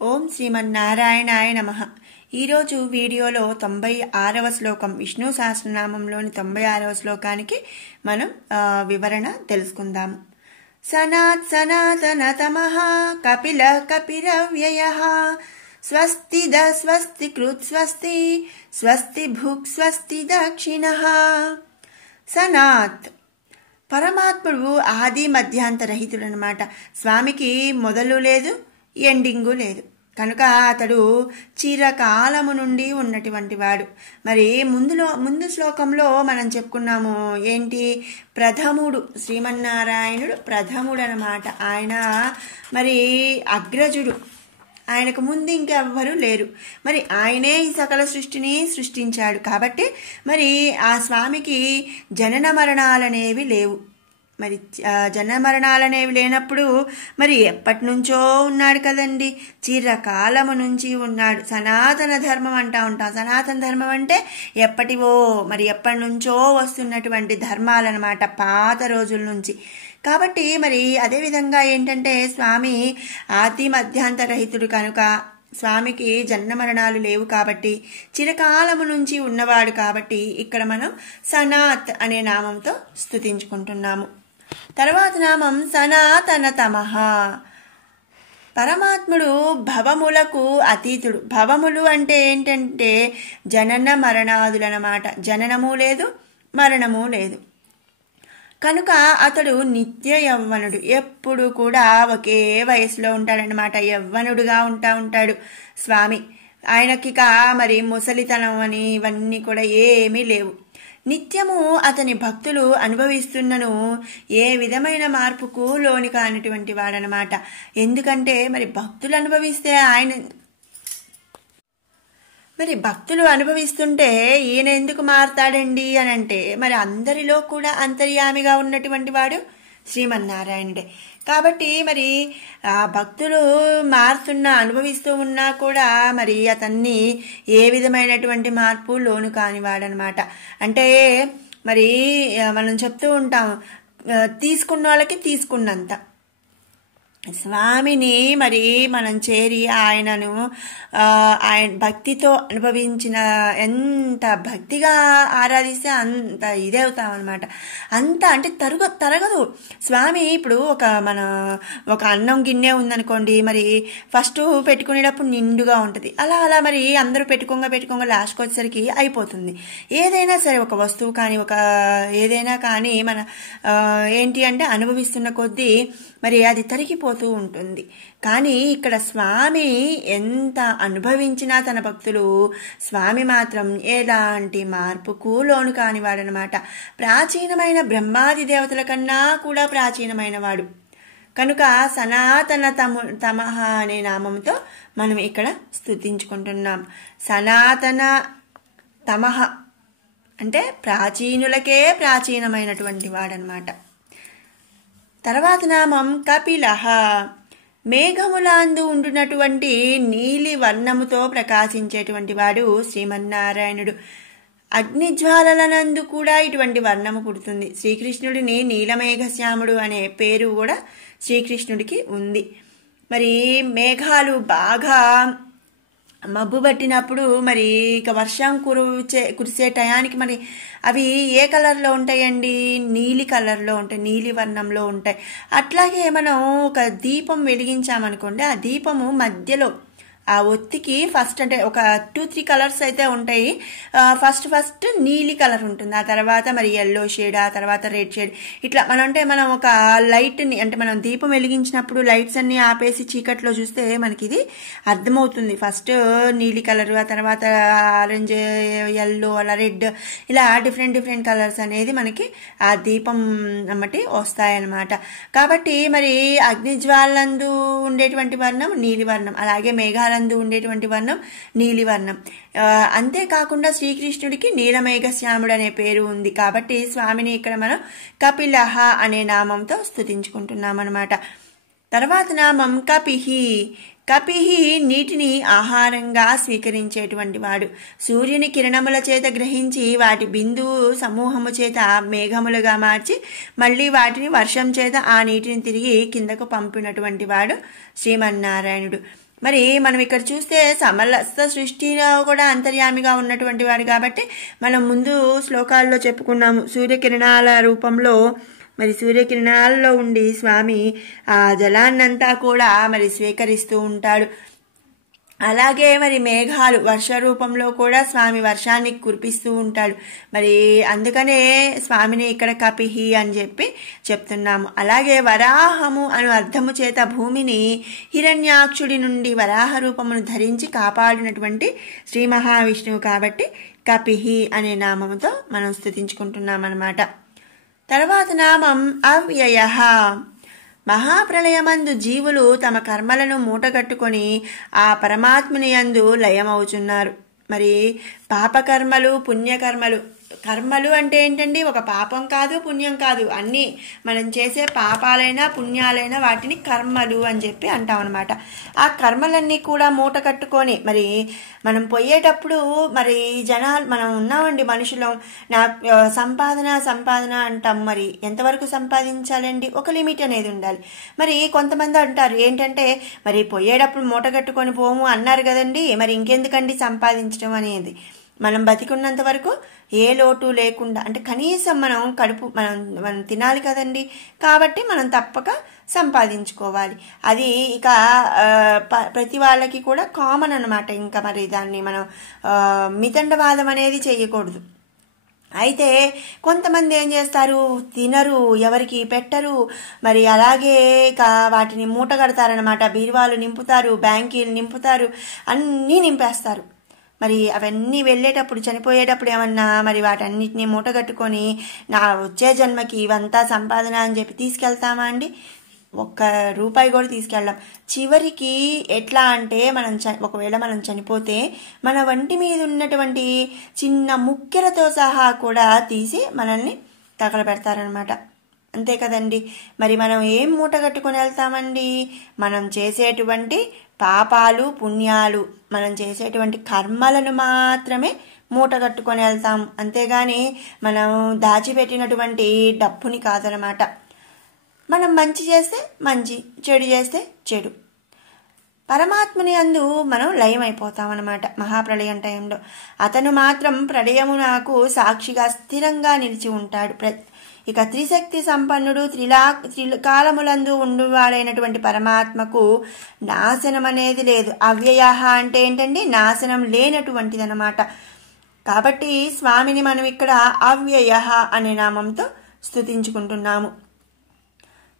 ఓం శ్రీమన్నారాయణాయ నమః. ఈరోజు వీడియోలో 96వ శ్లోకం విష్ణు సహస్రనామంలోని 96వ శ్లోకానికి మనం వివరణ తెలుసుకుందాము. సనాత్ సనాతనతమః కపిల కపిరవ్యయః స్వస్తిద స్వస్తి కృత్ స్వస్తి స్వస్తి భుక్ స్వస్తి దక్షిణః. సనాత్ పరమాత్ముడు ఆది మధ్యాంతరహితుడు అన్నమాట. స్వామికి మొదలు లేదు, ఎండింగు లేదు. కనుక అతడు చిరకాలము నుండి ఉన్నటువంటి వాడు. మరి ముందు శ్లోకంలో మనం చెప్పుకున్నాము ఏంటి, ప్రథముడు శ్రీమన్నారాయణుడు ప్రథముడు అన్నమాట. ఆయన మరి అగ్రజుడు, ఆయనకు ముందు ఇంకెవ్వరూ లేరు. మరి ఆయనే ఈ సకల సృష్టిని సృష్టించాడు. కాబట్టి మరి ఆ స్వామికి జనన మరణాలనేవి లేవు. మరి జనన మరణాలనేవి లేనప్పుడు మరి ఎప్పటి నుంచో ఉన్నాడు కదండి, చిరకాలము నుంచి ఉన్నాడు. సనాతన ధర్మం అంటా ఉంటాం. సనాతన ధర్మం అంటే ఎప్పటివో మరి ఎప్పటి నుంచో వస్తున్నటువంటి ధర్మాలన్నమాట, పాత రోజుల నుంచి. కాబట్టి మరి అదేవిధంగా ఏంటంటే స్వామి ఆది మధ్యాంతరహితుడు కనుక స్వామికి జన్మ మరణాలు లేవు. కాబట్టి చిరకాలము నుంచి ఉన్నవాడు. కాబట్టి ఇక్కడ మనం సనాత్ అనే నామంతో స్తుతించుకుంటున్నాము. తర్వాత నామం సనాతనతమః. పరమాత్ముడు భవములకు అతీతుడు. భవములు అంటే ఏంటంటే జనన మరణాదులన్నమాట. జననము లేదు, మరణము లేదు. కనుక అతడు నిత్య యవ్వనుడు. ఎప్పుడు కూడా ఒకే వయసులో ఉంటాడనమాట. యవ్వనుడుగా ఉంటాడు స్వామి. ఆయనకి మరి ముసలితనం అని ఇవన్నీ కూడా ఏమీ లేవు. నిత్యము అతని భక్తులు అనుభవిస్తున్నను ఏ విధమైన మార్పుకు లోని కానిటువంటి వాడనమాట. ఎందుకంటే మరి భక్తులు అనుభవిస్తే మరి భక్తులు అనుభవిస్తుంటే ఈయన ఎందుకు మారతాడండి అని అంటే, మరి అందరిలో కూడా అంతర్యామిగా ఉన్నటువంటి వాడు శ్రీమన్నారాయణుడే. కాబట్టి మరి ఆ భక్తులు అనుభవిస్తూ ఉన్నా కూడా మరి అతన్ని ఏ విధమైనటువంటి మార్పు లోను కానివాడనమాట. అంటే మరి మనం చెప్తూ ఉంటాం, తీసుకున్న వాళ్ళకి తీసుకున్నంత. స్వామిని మరి మనం చేరి ఆయన భక్తితో అనుభవించిన, ఎంత భక్తిగా ఆరాధిస్తే అంత ఇదే అవుతాం అనమాట. అంత అంటే తరగదు. స్వామి ఇప్పుడు ఒక అన్నం గిన్నె ఉందనుకోండి, మరి ఫస్ట్ పెట్టుకునేటప్పుడు నిండుగా ఉంటుంది. అలా మరి అందరూ పెట్టుకోగా లాస్ట్కి వచ్చేసరికి అయిపోతుంది. ఏదైనా సరే, ఒక వస్తువు కానీ ఏదైనా కానీ మన ఏంటి అంటే అనుభవిస్తున్న కొద్దీ మరి అది తరిగిపోతూ ఉంటుంది. కానీ ఇక్కడ స్వామి ఎంత అనుభవించినా తన భక్తులు, స్వామి మాత్రం ఎలాంటి మార్పుకు లోను కానివాడనమాట. ప్రాచీనమైన బ్రహ్మాది దేవతల కన్నా కూడా ప్రాచీనమైన వాడు. కనుక సనాతనతమః అనే నామంతో మనం ఇక్కడ స్తుతించుకుంటున్నాం. సనాతన తమః అంటే ప్రాచీనులకే ప్రాచీనమైనటువంటి వాడనమాట. తర్వాత నామం కపిలః. మేఘములందు ఉండునటువంటి నీలి వర్ణముతో ప్రకాశించేటువంటి వాడు శ్రీమన్నారాయణుడు. అగ్నిజ్వాలలనందు కూడా ఇటువంటి వర్ణము పుడుతుంది. శ్రీకృష్ణుడిని నీలమేఘశ్యాముడు అనే పేరు కూడా శ్రీకృష్ణుడికి ఉంది. మరి మేఘాలు బాగా మబ్బు పట్టినప్పుడు మరి ఇక వర్షం కురిసే టయానికి మరి అవి ఏ కలర్లో ఉంటాయండి, నీలి కలర్లో ఉంటాయి, నీలి వర్ణంలో ఉంటాయి. అట్లాగే మనం ఒక దీపం వెలిగించామనుకోండి, ఆ దీపము మధ్యలో ఆ ఒత్తికి ఫస్ట్ అంటే ఒక 2-3 కలర్స్ అయితే ఉంటాయి. ఫస్ట్ నీలి కలర్ ఉంటుంది, ఆ తర్వాత మరి ఎల్లో షేడ్, ఆ తర్వాత రెడ్ షేడ్. ఇట్లా మనం ఒక లైట్ని అంటే మనం దీపం వెలిగించినప్పుడు లైట్స్ అన్ని ఆపేసి చీకట్లో చూస్తే మనకి ఇది అర్థమవుతుంది. ఫస్ట్ నీలి కలర్, ఆ తర్వాత ఆరెంజ్, ఎల్లో, అలా రెడ్, ఇలా డిఫరెంట్ కలర్స్ అనేది మనకి ఆ దీపం అమ్మటి వస్తాయన్నమాట. కాబట్టి మరి అగ్నిజ్వాలందు ఉండేటువంటి వర్ణం నీలివర్ణం, అలాగే మేఘాల ఉండేటువంటి వర్ణం నీలివర్ణం. అంతేకాకుండా శ్రీకృష్ణుడికి నీలమేఘశ్యాముడు అనే పేరు ఉంది. కాబట్టి స్వామిని ఇక్కడ మనం కపిలః అనే నామంతో స్తుతించుకుంటున్నాం అన్నమాట. తర్వాత నామం కపిహి. కపిహి నీటిని ఆహారంగా స్వీకరించేటువంటి వాడు. సూర్యుని కిరణముల చేత గ్రహించి వాటి బిందువు సమూహము చేత మేఘములుగా మార్చి మళ్ళీ వాటిని వర్షం చేత ఆ నీటిని తిరిగి కిందకు పంపినటువంటి వాడు శ్రీమన్నారాయణుడు. మరి మనం ఇక్కడ చూస్తే సమస్త సృష్టిలో కూడా అంతర్యామిగా ఉన్నటువంటి వాడు కాబట్టి మనం ముందు శ్లోకాల్లో చెప్పుకున్నాము, సూర్యకిరణాల రూపంలో మరి సూర్యకిరణాల్లో ఉండి స్వామి ఆ జలాన్నంతా కూడా మరి స్వీకరిస్తూ ఉంటాడు. అలాగే మరి మేఘాలు వర్ష రూపంలో కూడా స్వామి వర్షాన్ని కురిపిస్తూ ఉంటాడు. మరి అందుకనే స్వామిని ఇక్కడ కపిహి అని చెప్పి చెప్తున్నాము. అలాగే వరాహము అను అర్థము చేత భూమిని హిరణ్యాక్షుడి నుండి వరాహ రూపమును ధరించి కాపాడినటువంటి శ్రీ మహావిష్ణువు కాబట్టి కపిహి అనే నామముతో మనం స్తుతించుకుంటున్నాం అన్నమాట. తర్వాత నామం అవ్యయ. మహాప్రళయమందు జీవులు తమ కర్మలను మూటగట్టుకొని ఆ పరమాత్ముని యందు లయమవుతున్నారు. మరి పాపకర్మలు పుణ్యకర్మలు, కర్మలు అంటే ఏంటండి, ఒక పాపం కాదు పుణ్యం కాదు, అన్నీ మనం చేసే పాపాలైనా పుణ్యాలైనా వాటిని కర్మలు అని చెప్పి అంటాం అనమాట. ఆ కర్మలన్నీ కూడా మూట కట్టుకొని మరి మనం పోయేటప్పుడు మరి జనాలు మనం ఉన్నామండి మనుషులం, నా సంపాదన అంటాం. మరి ఎంతవరకు సంపాదించాలండి, ఒక లిమిట్ అనేది ఉండాలి. మరి కొంతమంది అంటారు ఏంటంటే మరి పోయేటప్పుడు మూట కట్టుకొని పోము అన్నారు కదండి, మరి ఇంకెందుకండి సంపాదించడం అనేది. మనం బతికున్నంత వరకు ఏ లోటు లేకుండా, అంటే కనీసం మనం కడుపు మనం తినాలి కదండి, కాబట్టి మనం తప్పక సంపాదించుకోవాలి. అది ఇక ప్రతి వాళ్ళకి కూడా కామన్ అనమాట. ఇంకా మరి దాన్ని మనం మితండవాదం అనేది చేయకూడదు. అయితే కొంతమంది ఏం చేస్తారు, తినరు, ఎవరికి పెట్టరు, మరి అలాగే ఇక వాటిని మూట కడతారనమాట. బీరువాలు నింపుతారు, బ్యాంకీలు నింపుతారు, అన్నీ నింపేస్తారు. మరి అవన్నీ వెళ్ళేటప్పుడు చనిపోయేటప్పుడు ఏమన్నా మరి వాటన్నిటిని మూటగట్టుకొని నా వచ్చే జన్మకి ఇవంతా సంపాదన అని చెప్పి తీసుకెళ్తామా అండి? ఒక్క రూపాయి కూడా తీసుకెళ్ళాం. చివరికి ఎట్లా అంటే ఒకవేళ మనం చనిపోతే మన వంటి మీద ఉన్నటువంటి చిన్న ముక్కెలతో సహా కూడా తీసి మనల్ని తగలబెడతారనమాట. అంతే కదండి. మరి మనం ఏం మూట కట్టుకొని వెళ్తామండి? మనం చేసేటువంటి పాపాలు పుణ్యాలు, మనం చేసేటువంటి కర్మలను మాత్రమే మూట కట్టుకొని వెళ్తాం, అంతేగాని మనం దాచిపెట్టినటువంటి డబ్బుని కాదనమాట. మనం మంచి చేస్తే మంచి, చెడు చేస్తే చెడు. పరమాత్మని యందు మనం లయమైపోతామన్నమాట మహాప్రళయం టైంలో. అతను మాత్రం ప్రళయము నాకు సాక్షిగా స్థిరంగా నిలిచి ఉంటాడు. ఇక త్రిశక్తి సంపన్నుడు, త్రికాలములందు ఉండువాడైనటువంటి పరమాత్మకు నాశనం అనేది లేదు. అవ్యయ అంటే ఏంటండి, నాశనం లేనటువంటిది అనమాట. కాబట్టి స్వామిని మనం ఇక్కడ అవ్యయ అనే నామంతో స్తుతించుకుంటున్నాము.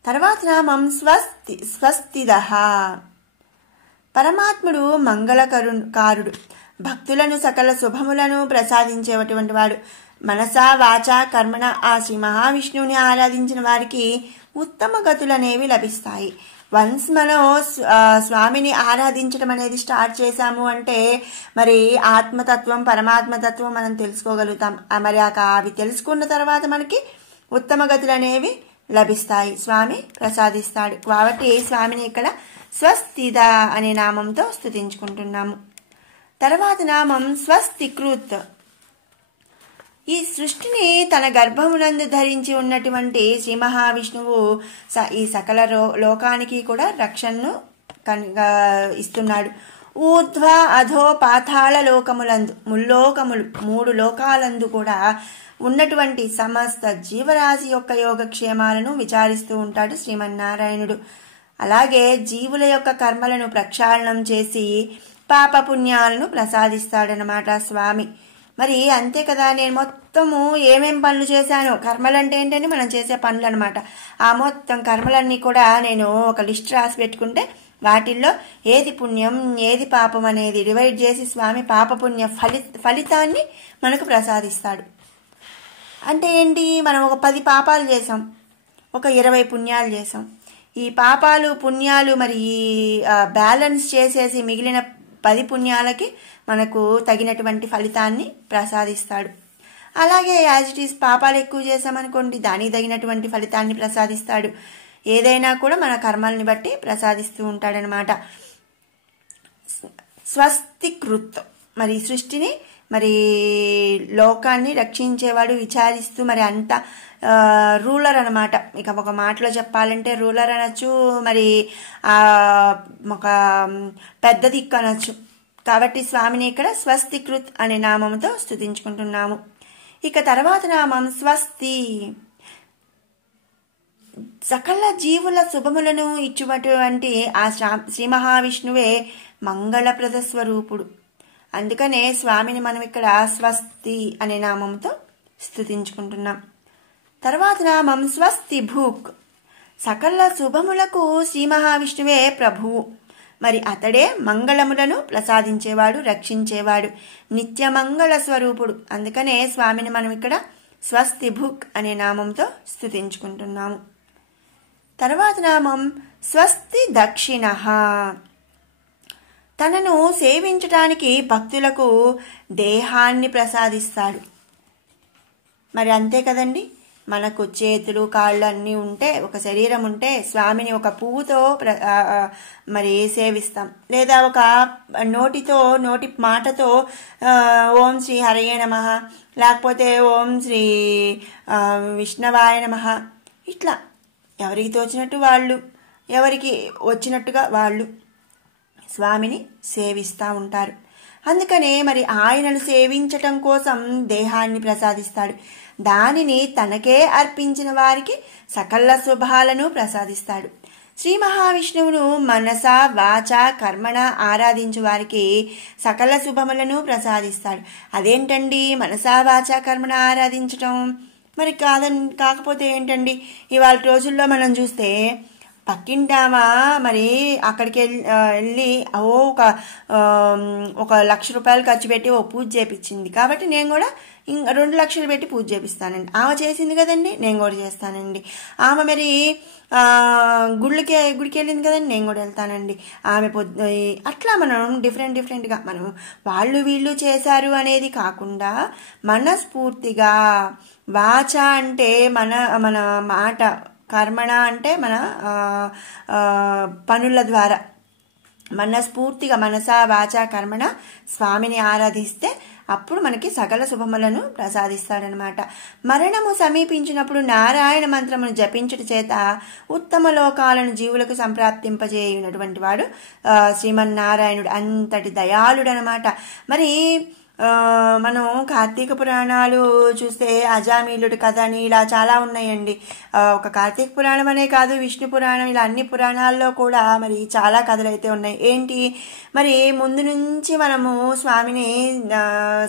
తర్వాత నామం స్వస్తిద. పరమాత్ముడు మంగళకారుడు, భక్తులను సకల శుభములను ప్రసాదించేటువంటి వాడు. మనసా వాచా కర్మణ ఆ శ్రీ మహావిష్ణువుని ఆరాధించిన వారికి ఉత్తమ గతులనేవి లభిస్తాయి. వన్స్ మనం స్వామిని ఆరాధించడం అనేది స్టార్ట్ చేశాము అంటే మరి ఆత్మతత్వం పరమాత్మతత్వం మనం తెలుసుకోగలుగుతాం. మరి అవి తెలుసుకున్న తర్వాత మనకి ఉత్తమ గతులు అనేవి లభిస్తాయి, స్వామి ప్రసాదిస్తాడు. కాబట్టి స్వామిని ఇక్కడ స్వస్తిద అనే నామంతో స్తుతించుకుంటున్నాము. తర్వాత నామం స్వస్తికృత్. ఈ సృష్టిని తన గర్భమునందు ధరించి ఉన్నటువంటి శ్రీ మహావిష్ణువు ఈ సకల లోకానికి కూడా రక్షణను ఇస్తున్నాడు. ఊర్ధ్వ అధో పాతాళ లోకములందు, ముల్లోకములు 3 లోకాలందు కూడా ఉన్నటువంటి సమస్త జీవరాశి యొక్క యోగక్షేమాలను విచారిస్తూ ఉంటాడు శ్రీమన్నారాయణుడు. అలాగే జీవుల యొక్క కర్మలను ప్రక్షాళనం చేసి పాపపుణ్యాలను ప్రసాదిస్తాడనమాట స్వామి. మరి అంతే కదా, నేను మొత్తము ఏమేం పనులు చేశాను, కర్మలు అంటే ఏంటని మనం చేసే పనులు అనమాట. ఆ మొత్తం కర్మలన్నీ కూడా నేను ఒక లిస్ట్ రాసి పెట్టుకుంటే వాటిల్లో ఏది పుణ్యం ఏది పాపం అనేది డివైడ్ చేసి స్వామి పాపపుణ్య ఫలితాన్ని మనకు ప్రసాదిస్తాడు. అంటే ఏంటి, మనం ఒక 10 పాపాలు చేసాం, ఒక 20 పుణ్యాలు చేసాం. ఈ పాపాలు పుణ్యాలు మరి బ్యాలెన్స్ చేసేసి మిగిలిన 10 పుణ్యాలకి మనకు తగినటువంటి ఫలితాన్ని ప్రసాదిస్తాడు. అలాగే యాజ్ ఇట్ ఈస్ పాపాలు ఎక్కువ చేసామనుకోండి, దానికి తగినటువంటి ఫలితాన్ని ప్రసాదిస్తాడు. ఏదైనా కూడా మన కర్మల్ని బట్టి ప్రసాదిస్తూ ఉంటాడనమాట. స్వస్తికృత్, మరి సృష్టిని మరి లోకాన్ని రక్షించేవాడు, విచారిస్తూ మరి అంత రూలర్ అనమాట. ఇక ఒక మాటలో చెప్పాలంటే రూలర్ అనొచ్చు, మరి ఒక పెద్ద దిక్కు అనొచ్చు. కాబట్టి స్వామిని ఇక్కడ స్వస్తికృత్ అనే నామంతో స్తుతించుకుంటున్నాము. ఇక తర్వాత నామం స్వస్తి. సకల జీవుల శుభములను ఇచ్చువటువంటి ఆ శ్రీ మహావిష్ణువే మంగళప్రద స్వరూపుడు. అందుకనే స్వామిని మనం ఇక్కడ స్వస్తి అనే నామంతో స్తుతించుకుంటున్నాం. తర్వాత నామం స్వస్తి భూక్. సకల శుభములకు శ్రీ మహావిష్ణువే ప్రభువు. మరి అతడే మంగళములను ప్రసాదించేవాడు, రక్షించేవాడు, నిత్య మంగళ స్వరూపుడు. అందుకనే స్వామిని మనం ఇక్కడ స్వస్తి భుక్ అనే నామంతో స్తుతించుకుంటున్నాము. తర్వాత నామం స్వస్తి దక్షిణ. తనను సేవించటానికి భక్తులకు దేహాన్ని ప్రసాదిస్తాడు. మరి అంతే కదండి, మనకు చేతులు కాళ్ళు అన్నీ ఉంటే, ఒక శరీరం ఉంటే స్వామిని ఒక పువ్వుతో మరి సేవిస్తాం, లేదా ఒక నోటి మాటతో ఓం శ్రీ హరయే నమః, లేకపోతే ఓం శ్రీ విష్ణవాయ నమః, ఇట్లా ఎవరికి తోచినట్టు వాళ్ళు, ఎవరికి వచ్చినట్టుగా వాళ్ళు స్వామిని సేవిస్తూ ఉంటారు. అందుకనే మరి ఆయనను సేవించటం కోసం దేహాన్ని ప్రసాదిస్తాడు. దానిని తనకే అర్పించిన వారికి సకల శుభాలను ప్రసాదిస్తాడు. శ్రీ మహావిష్ణువును మనస వాచ కర్మణ ఆరాధించు వారికి సకల శుభములను ప్రసాదిస్తాడు. అదేంటండి మనసా వాచ కర్మణ ఆరాధించటం? మరి కాకపోతే ఏంటండి, ఇవాళ రోజుల్లో మనం చూస్తే పక్కింటామా మరి అక్కడికి వెళ్ళి ఒక 1,00,000 రూపాయలు ఖర్చు పెట్టి ఓ పూజ చేపించింది కాబట్టి నేను కూడా 2 లక్షలు పెట్టి పూజ చేపిస్తానండి. ఆమె చేసింది కదండి, నేను కూడా చేస్తానండి. ఆమె మరి గుడికి వెళ్ళింది కదండి, నేను కూడా వెళ్తానండి. ఆమె అట్లా మనం డిఫరెంట్గా మనం వాళ్ళు వీళ్ళు చేశారు అనేది కాకుండా మనస్ఫూర్తిగా, వాచ అంటే మన మాట, కర్మణ అంటే మన పనుల ద్వారా మనస్ఫూర్తిగా మనసా వాచ కర్మణ స్వామిని ఆరాధిస్తే అప్పుడు మనకి సకల శుభములను ప్రసాదిస్తాడనమాట. మరణము సమీపించినప్పుడు నారాయణ మంత్రమును జపించుట చేత ఉత్తమ లోకాలను జీవులకు సంప్రాప్తింపజేయునటువంటి వాడు శ్రీమన్నారాయణుడు. అంతటి దయాళుడు అనమాట. మరి మనం కార్తీక పురాణాలు చూస్తే అజామీలుడు కథ అని ఇలా చాలా ఉన్నాయండి. ఒక కార్తీక పురాణం అనే కాదు, విష్ణు పురాణం, ఇలా అన్ని పురాణాల్లో కూడా మరి చాలా కథలు అయితే ఉన్నాయి. ఏంటి మరి ముందు నుంచి మనము స్వామిని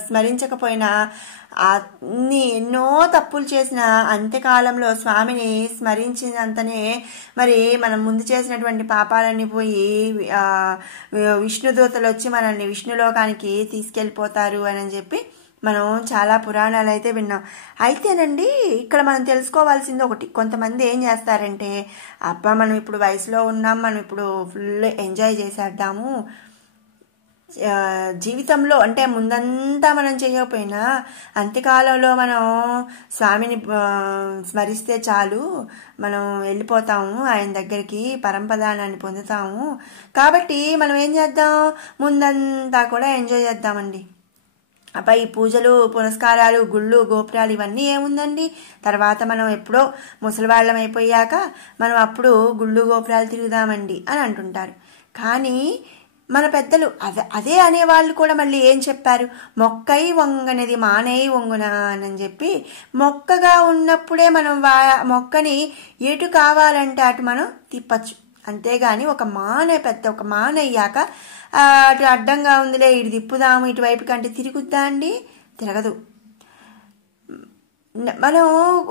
స్మరించకపోయినా ఎన్నో తప్పులు చేసిన అంత్యకాలంలో స్వామిని స్మరించినంతనే మరి మనం ముందు చేసినటువంటి పాపాలన్నీ పోయి విష్ణుదూతలు వచ్చి మనల్ని విష్ణులోకానికి తీసుకెళ్ళిపోతారు అని చెప్పి మనం చాలా పురాణాలు అయితే విన్నాం. అయితేనండి ఇక్కడ మనం తెలుసుకోవాల్సింది ఒకటి, కొంతమంది ఏం చేస్తారంటే అబ్బా మనం ఇప్పుడు వయసులో ఉన్నాం, మనం ఇప్పుడు ఫుల్ ఎంజాయ్ చేసేద్దాము, జీవితంలో అంటే ముందంతా మనం చేయకపోయినా అంత్యకాలంలో మనం స్వామిని స్మరిస్తే చాలు, మనం వెళ్ళిపోతాము ఆయన దగ్గరికి, పరంపదానాన్ని పొందుతాము, కాబట్టి మనం ఏం చేద్దాం, ముందంతా కూడా ఎంజాయ్ చేద్దామండి. అబ్బా ఈ పూజలు పునస్కారాలు గుళ్ళు గోపురాలు ఇవన్నీ ఏముందండి, తర్వాత మనం ఎప్పుడో ముసలివాళ్ళం అయిపోయాక మనం అప్పుడు గుళ్ళు గోపురాలు తిరుగుదామండి అని అంటుంటారు. కానీ మన పెద్దలు అదే అనేవాళ్ళు కూడా మళ్ళీ ఏం చెప్పారు, మొక్కై వంగనేది మానై వంగున అని చెప్పి, మొక్కగా ఉన్నప్పుడే మనం మొక్కని ఎటు కావాలంటే అటు మనం తిప్పచ్చు, అంతేగాని ఒక మాన అయ్యాక అటు అడ్డంగా ఉందిలే ఇటు తిప్పుదాము ఇటువైపు కంటే తిరుగుద్దా అండి, తిరగదు. మనం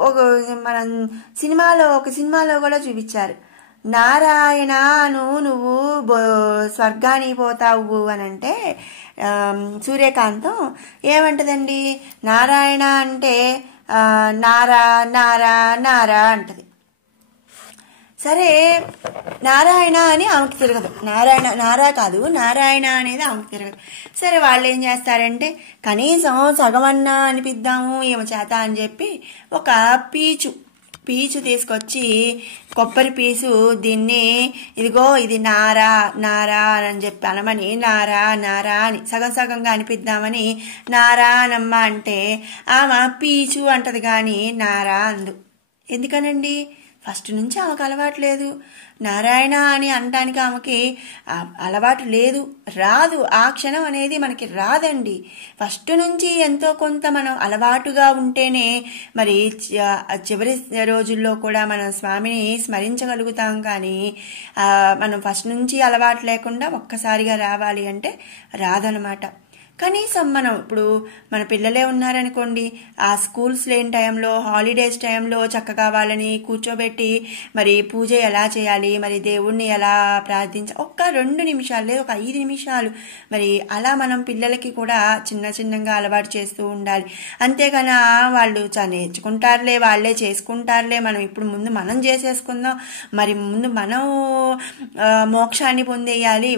ఒక సినిమాలో కూడా చూపించారు, నారాయణను నువ్వు స్వర్గానికి పోతావు అని అంటే సూర్యకాంతం ఏమంటదండి, నారాయణ అంటే నారా నారా నారా అంటది. సరే నారాయణ అని ఆమెకి తిరగదు, నారా కాదు నారాయణ అనేది ఆమెకి తిరగదు. సరే వాళ్ళు ఏం చేస్తారంటే కనీసం సగమన్నా అనిపిద్దాము ఏమో చేత అని చెప్పి ఒక పీచు తీసుకొచ్చి కొబ్బరి పీసు దీన్ని ఇదిగో ఇది నారా నారా అని చెప్పి అనమని నారా నారా అని సగం సగంగా అనిపిద్దామని నారా అనమ్మ అంటే ఆమె పీచు అంటది కానీ నారా అందు. ఎందుకనండి? ఫస్ట్ నుంచి ఆమెకు అలవాటు లేదు. నారాయణ అని అనటానికి ఆమెకి అలవాటు లేదు, రాదు. ఆ క్షణం అనేది మనకి రాదండి. ఫస్ట్ నుంచి ఎంతో కొంత మనం అలవాటుగా ఉంటేనే మరి చివరి రోజుల్లో కూడా మనం స్వామిని స్మరించగలుగుతాం. కానీ మనం ఫస్ట్ నుంచి అలవాటు లేకుండా ఒక్కసారిగా రావాలి అంటే రాదనమాట. కనీసం మనం ఇప్పుడు మన పిల్లలే ఉన్నారనుకోండి, ఆ స్కూల్స్ లేని టైంలో, హాలిడేస్ టైంలో చక్కగా వాళ్ళని కూర్చోబెట్టి మరి పూజ ఎలా చేయాలి, మరి దేవుణ్ణి ఎలా ఒక్క 2 నిమిషాలు లేదు, ఒక 5 నిమిషాలు మరి అలా మనం పిల్లలకి కూడా చిన్నగా అలవాటు చేస్తూ ఉండాలి. అంతేగాని వాళ్ళు నేర్చుకుంటారులే, వాళ్ళే చేసుకుంటారులే, మనం ఇప్పుడు ముందు మనం చేసేసుకుందాం, మరి ముందు మనం మోక్షాన్ని పొందేయాలి,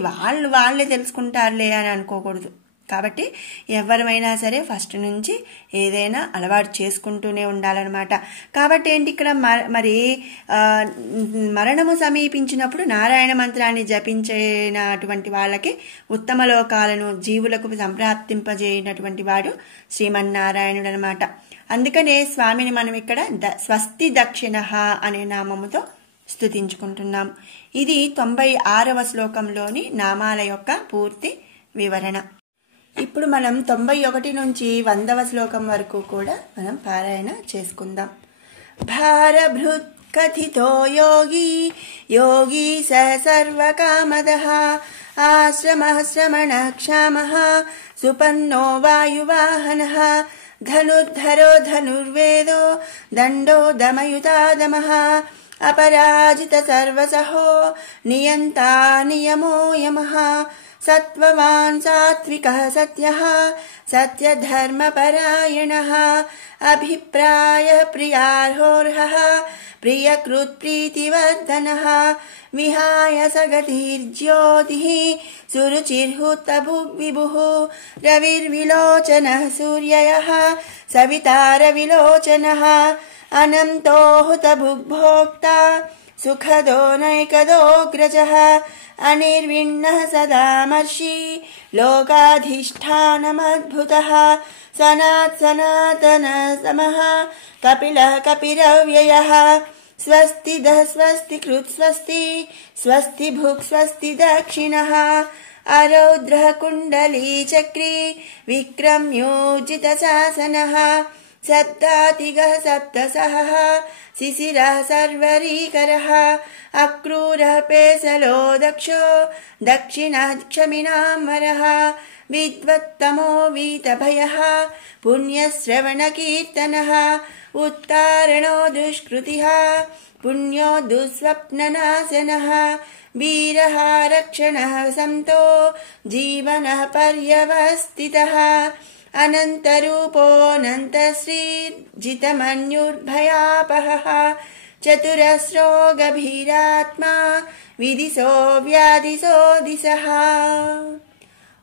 వాళ్ళే తెలుసుకుంటారులే అని అనుకోకూడదు. కాబట్టి ఎవరైనా సరే ఫస్ట్ నుంచి ఏదైనా అలవాటు చేసుకుంటూనే ఉండాలన్నమాట. కాబట్టి ఏంటి ఇక్కడ మరి మరణము సమీపించినప్పుడు నారాయణ మంత్రాన్ని జపించినటువంటి వాళ్ళకి ఉత్తమ లోకాలను జీవులకు సంప్రాప్తింపజేయనటువంటి వాడు శ్రీమన్నారాయణుడు అనమాట. అందుకనే స్వామిని మనం ఇక్కడ స్వస్తి దక్షిణ అనే నామముతో స్తుతించుకుంటున్నాం. ఇది 96వ శ్లోకంలోని నామాల యొక్క పూర్తి వివరణ. ఇప్పుడు మనం 91 నుంచి 100వ శ్లోకం వరకు కూడా మనం పారాయణ చేసుకుందాం. భారభృత్ కథితో యోగి యోగి సర్వకామదః ఆశ్రమః శ్రమణ క్షామః సుపన్నో వాయువాహనః ధనుర్ధరో ధనుర్వేదో దండో దమయుతాదమః అపరాజిత సర్వసహో నియంతా నియమో యమః సత్వవాన్ సాత్వికః సత్యః సత్యధర్మపరాయణః అభిప్రాయ ప్రియార్హోర్హః ప్రియకృత్ ప్రీతివర్ధనః విహాయ సగతిర్జ్యోతిః సురుచిర్హుతభుగ్విభుః రవిర్విలోచనః సూర్యయః సవితారవిలోచనః అనంతో హుతభుగ్భోక్తా సుఖదో నైకదోగ్రజః అనిర్విణ్ణః సదామర్షి లోకాధిష్ఠానమద్భుతః సనాతన సమః కపిలః కపిరవ్యయః స్వస్తిదః స్వస్తి కృత్ స్వస్తి స్వస్తి భుక్ స్వస్తి దక్షిణః అరౌద్రః కుండలీ చక్రీ విక్రమ్యోజిత శాసనః సప్తాతిగః సప్తసహః శిశిరః సర్వరీకరః అక్రూరః పేసలో దక్షో దక్షిణः క్షమినాంబరః విద్వత్తమో వీతభయః పుణ్యశ్రవణకీర్తనः ఉత్తారణో దుష్కృతిః పుణ్యో దుస్వప్ననాశనः వీరः రక్షణः సంతో జీవనः పర్యవస్థితः అనంతరూపోऽనంతశ్రీర్జితమన్యుర్భయాపహః చతురస్రో గభీరాత్మా విదిశో వ్యాధిశో దిశః.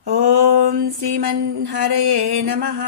ఓం శ్రీమన్హరయే నమః.